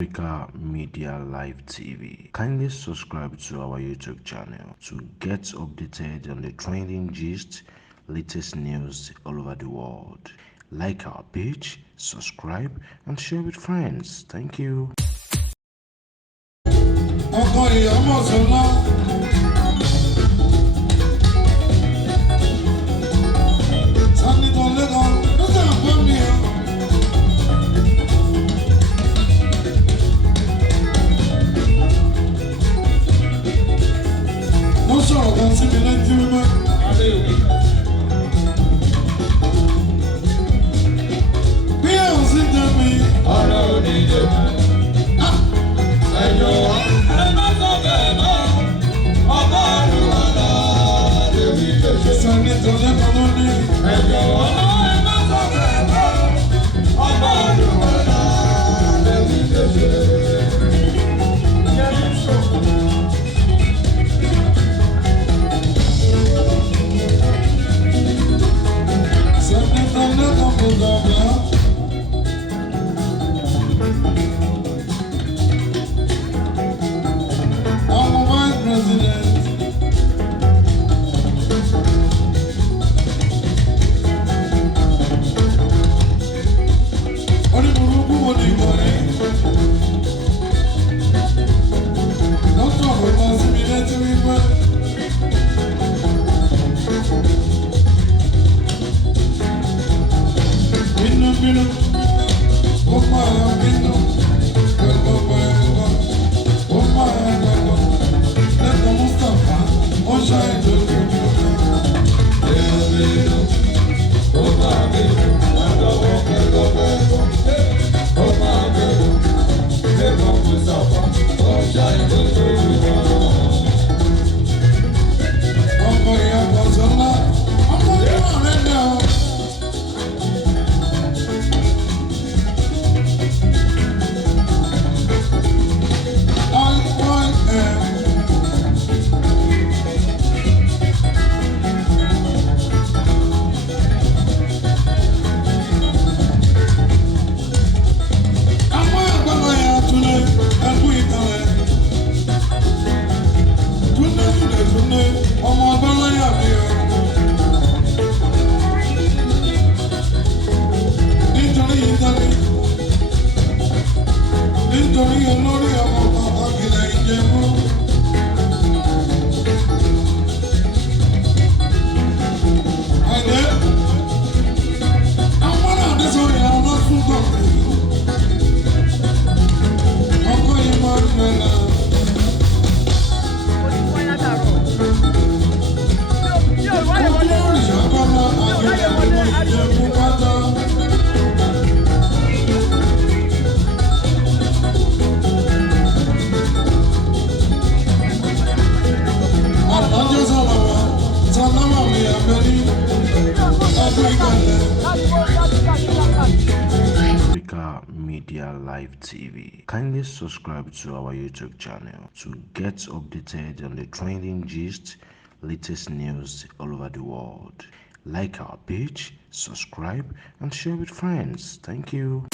Africa Media Live TV. Kindly subscribe to our YouTube channel to get updated on the trending gist, latest news all over the world. Like our page, subscribe, and share with friends. Thank you. Olori Omoba Akile Ijebu. Africa Media Live TV. Kindly subscribe to our YouTube channel to get updated on the trending gist, latest news all over the world. Like our page, subscribe, and share with friends. Thank you.